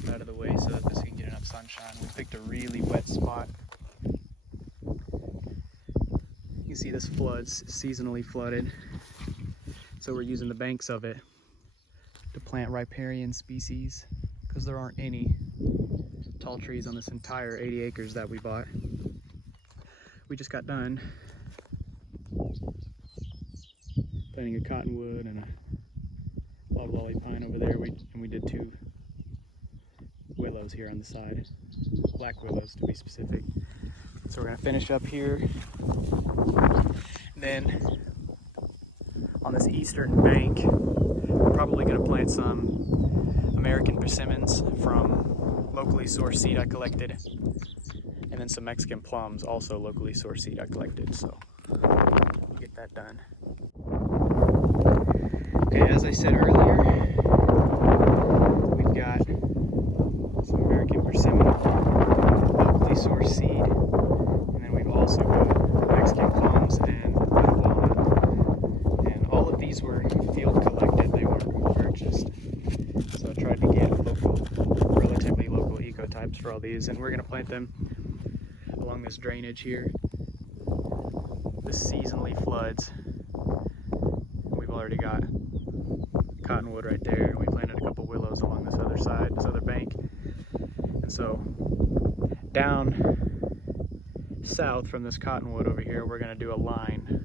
stuff out of the way so that this can get enough sunshine. We picked a really wet spot. You see this flood's seasonally flooded, so we're using the banks of it to plant riparian species because there aren't any tall trees on this entire 80 acres that we bought. We just got done planting a cottonwood and a loblolly pine over there, and we did 2 willows here on the side, black willows to be specific. So we're gonna finish up here. Then on this eastern bank, we're probably gonna plant some American persimmons from locally sourced seed I collected, and then some Mexican plums, also locally sourced seed I collected. So we'll get that done. Okay, as I said earlier, we've got some American persimmon, locally sourced seed, and then we've also got Mexican plums and iguana. And all of these were field collected, they weren't purchased. So I tried to get relatively local ecotypes for all these, and we're gonna plant them along this drainage here. This seasonally floods. We've already got cottonwood right there, and we planted a couple willows along this other side, this other bank. And so down south from this cottonwood over here, we're going to do a line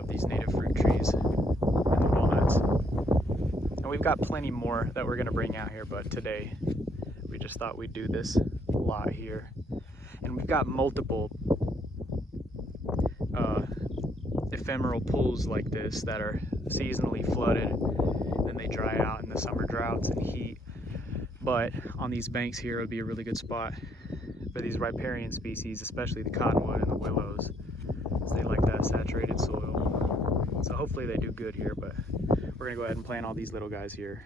of these native fruit trees and the walnuts. And we've got plenty more that we're going to bring out here, but today we just thought we'd do this lot here. And we've got multiple ephemeral pools like this that are seasonally flooded, then they dry out in the summer droughts and heat. But on these banks here, it would be a really good spot for these riparian species, especially the cottonwood and the willows, because they like that saturated soil. So hopefully they do good here, but we're gonna go ahead and plant all these little guys here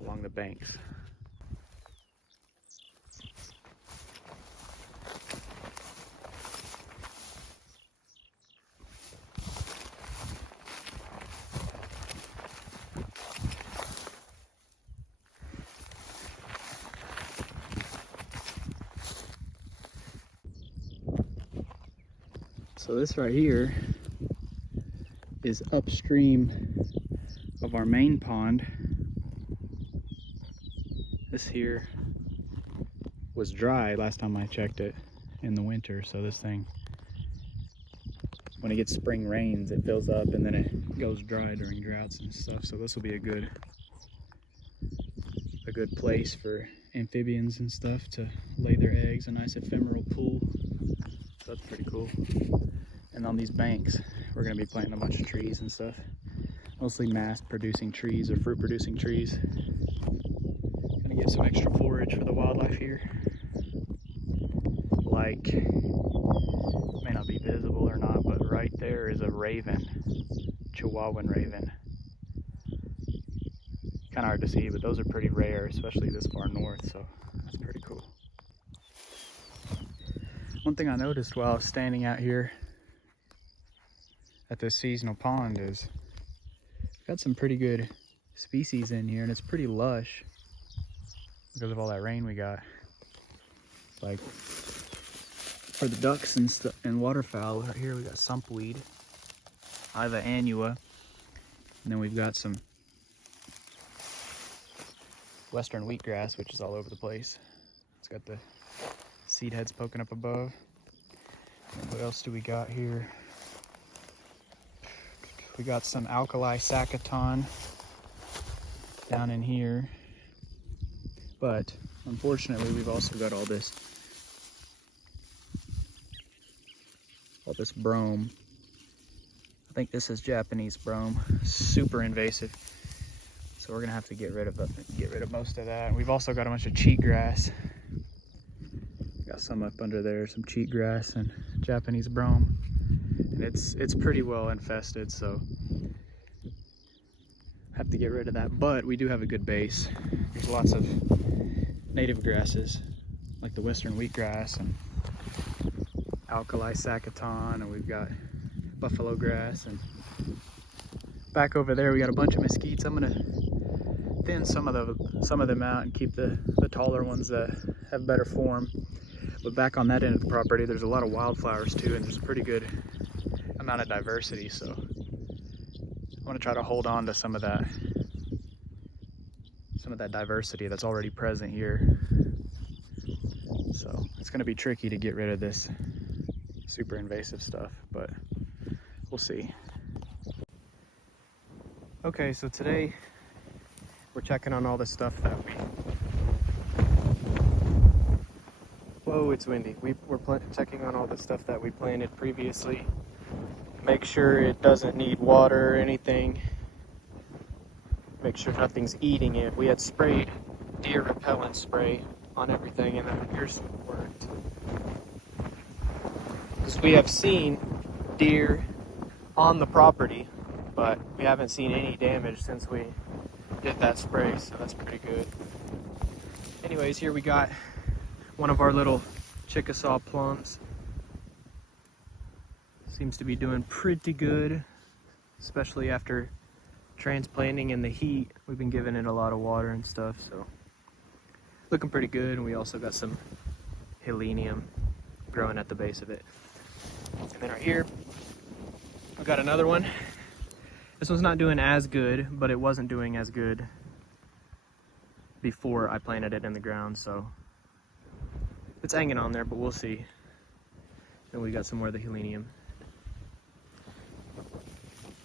along the banks. So this right here is upstream of our main pond. This here was dry last time I checked it in the winter, so this thing, when it gets spring rains, it fills up and then it goes dry during droughts and stuff. So this will be a good place for amphibians and stuff to lay their eggs, a nice ephemeral pool. So that's pretty cool. And on these banks, we're gonna be planting a bunch of trees and stuff. Mostly mass producing trees or fruit producing trees. Gonna get some extra forage for the wildlife here. Like, may not be visible or not, but right there is a raven, Chihuahuan raven. Kind of hard to see, but those are pretty rare, especially this far north, so that's pretty cool. One thing I noticed while I was standing out here at this seasonal pond is got some pretty good species in here, and it's pretty lush because of all that rain we got. Like for the ducks and waterfowl right here, we got sumpweed, Iva annua, and then we've got some western wheatgrass, which is all over the place. It's got the seed heads poking up above. And what else do we got here? We got some alkali sacchaton down in here, but unfortunately we've also got all this brome. I think this is Japanese brome, super invasive. So we're gonna have to get rid of most of that. And we've also got a bunch of cheatgrass. Got some up under there, some cheatgrass and Japanese brome. And it's pretty well infested, so have to get rid of that. But we do have a good base. There's lots of native grasses, like the western wheatgrass and alkali sacchaton, and we've got buffalo grass, and back over there we got a bunch of mesquites. I'm gonna thin some of them out and keep the taller ones that have better form. But back on that end of the property, there's a lot of wildflowers too, and there's a pretty good amount of diversity. So I want to try to hold on to some of that diversity that's already present here. So it's going to be tricky to get rid of this super invasive stuff, but we'll see. Okay, so today we're checking on all the stuff that whoa, it's windy. We're checking on all the stuff that we planted previously. Make sure it doesn't need water or anything. Make sure nothing's eating it. We had sprayed deer repellent spray on everything, and that appears to have worked. Because we have seen deer on the property, but we haven't seen any damage since we did that spray, so that's pretty good. Anyways, here we got one of our little Chickasaw plums. Seems to be doing pretty good, especially after transplanting in the heat. We've been giving it a lot of water and stuff, so looking pretty good. And we also got some helenium growing at the base of it. And then right here, we got another one. This one's not doing as good, but it wasn't doing as good before I planted it in the ground, so it's hanging on there, but we'll see. Then we got some more of the helenium.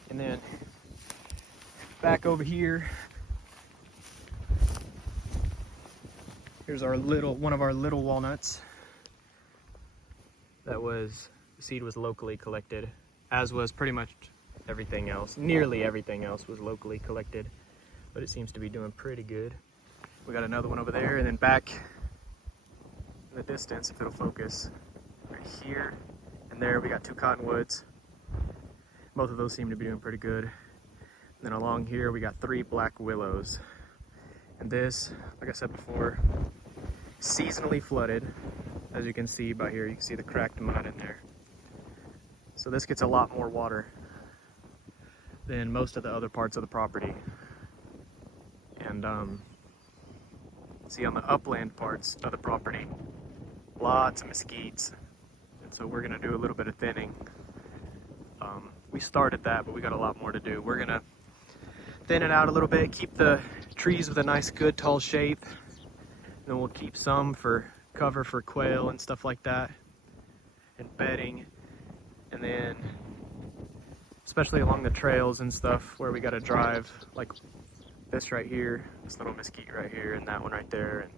And then back over here, here's our one of our little walnuts. The seed was locally collected, as was pretty much everything else. Nearly everything else was locally collected, but it seems to be doing pretty good. We got another one over there, and then back in the distance, if it'll focus, right here and there, we got 2 cottonwoods. Both of those seem to be doing pretty good. And then along here, we got 3 black willows. And this, like I said before, seasonally flooded. As you can see by here, you can see the cracked mud in there. So this gets a lot more water than most of the other parts of the property. And see on the upland parts of the property, lots of mesquites. And so we're gonna do a little bit of thinning. We started that, but we got a lot more to do. We're gonna thin it out a little bit, keep the trees with a nice good tall shape. And then we'll keep some for cover for quail and stuff like that, and bedding. And then especially along the trails and stuff where we gotta drive, like this right here, this little mesquite right here, and that one right there, and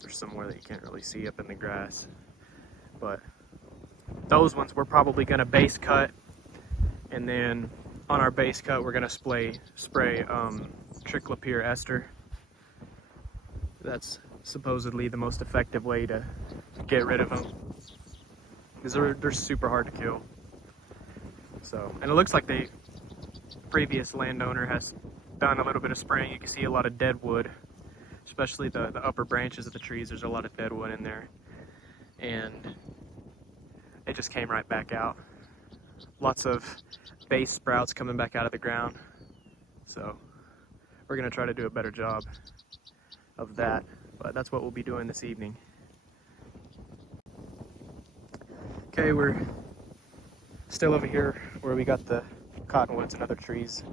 there's somewhere that you can't really see up in the grass. But those ones we're probably gonna base cut, and then on our base cut we're gonna spray triclopyr ester. That's supposedly the most effective way to get rid of them, because they're super hard to kill. So, and it looks like the previous landowner has done a little bit of spraying. You can see a lot of dead wood, especially the upper branches of the trees. There's a lot of dead wood in there, and it just came right back out. Lots of base sprouts coming back out of the ground. So we're gonna try to do a better job of that, but that's what we'll be doing this evening. Okay, we're still over here where we got the cottonwoods and other trees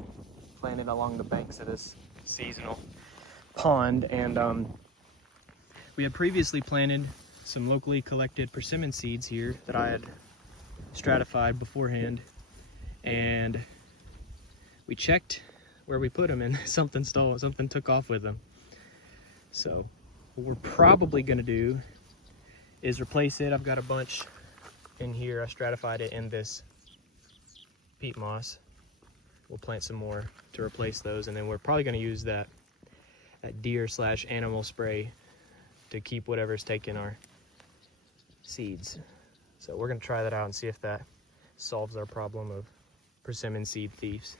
planted along the banks of this seasonal pond, and we had previously planted some locally collected persimmon seeds here that I had stratified beforehand, and we checked where we put them and something took off with them. So what we're probably gonna do is replace it. I've got a bunch in here. I stratified it in this peat moss. We'll plant some more to replace those, and then we're probably gonna use that deer/animal spray to keep whatever's taking our seeds. So we're gonna try that out and see if that solves our problem of persimmon seed thieves.